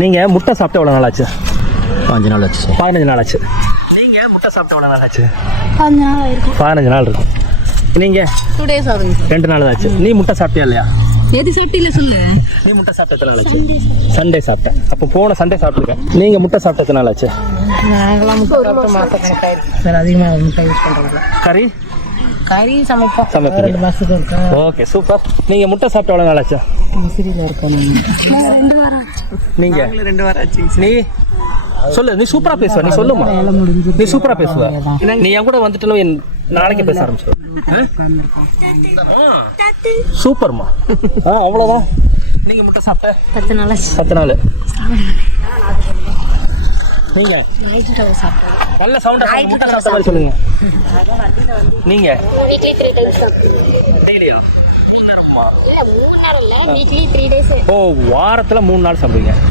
நீங்கள் முட்டை சாப்பிட்டு எவ்வளோ நாள் ஆச்சு? 15 நாள் ஆச்சு. 15 நாள் ஆச்சு. நீங்கள் முட்டை சாப்பிட்டு எவ்வளோ நாள் ஆச்சு? 15 நாள் ஆயிருக்கும். 15 நாள் இருக்கும். நீங்கள் 2 days ஆகுது. 2 நாள் ஆச்சு. நீ முட்டை சாப்பிட்டியா இல்லையா? எது சாப்பிட்டீங்களா சொல்லு. நீ முட்டை சாப்பிட்ட எத்தனை நாள் ஆச்சு? சண்டே சாப்பிட்டேன். அப்போ போன சண்டே சாப்பிட்ருக்கேன். நீங்கள் முட்டை சாப்பிட்ட எத்தனை நாள் ஆச்சு? நாங்களாம் முட்டை சாப்பிட்டு மாதம் கணக்காயிருக்கும் சார். அதிகமாக முட்டை யூஸ் பண்ணுறதில்ல. கறி சமைப்போம். 2 மாதத்துக்கு இருக்கோம். Okay, super. நீங்கள் முட்டை சாப்பிட்ட எவ்வளோ நாள் ஆச்சு? சிறியில் இருக்கோம். நீங்கள் 2 வாரம் ஆச்சு. நீ சொல்லு. நீ சூப்பரா பேசுவ. நீ சொல்லுமா. நீ சூப்பரா பேசுவ. நீ என் கூட வந்துட்டு நாளைக்கு பேச ஆரம்பிச்சிடும். சூப்பர்மா. அவ்வளோதான். நீங்க முட்டை சாப்பிட்ட 10 நாள் ஆச்சு. 10 நாள். நீங்க நல்ல சவுண்டா முட்டை சாப்பிட்ட மாதிரி சொல்லுங்க. நீங்க வீக்லி 3 டைம்ஸ் டெய்லியா? இல்ல 3 நாள் இல்ல, வீக்லி 3 டேஸ். ஓ, வாரத்துல 3 நாள் சாப்பிடுவீங்க.